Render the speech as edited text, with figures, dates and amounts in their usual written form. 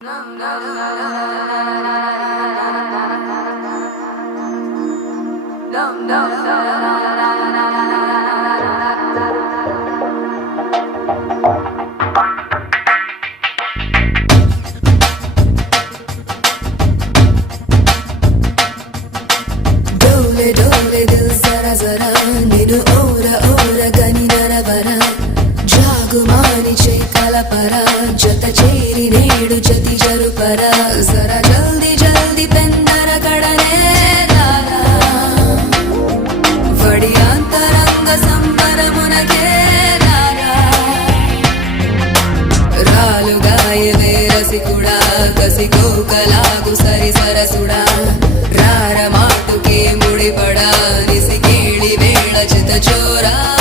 डोले डोले दिल जरा जरा निनु ओरा ओरा गनी नरवरा जागुमानी चे कलपरा जत चेरी नेडु जति जरुपरा जरा जल्दी जल्दी पेन्नर कड़ने लारा वडी अंतरंग संबरमुनके लारा रालुगायवे रसिकुडा कसिकोकलागु सरि सरसुडा रार माटुके मुडिपडा निसि केळि वेळ चित चोरा।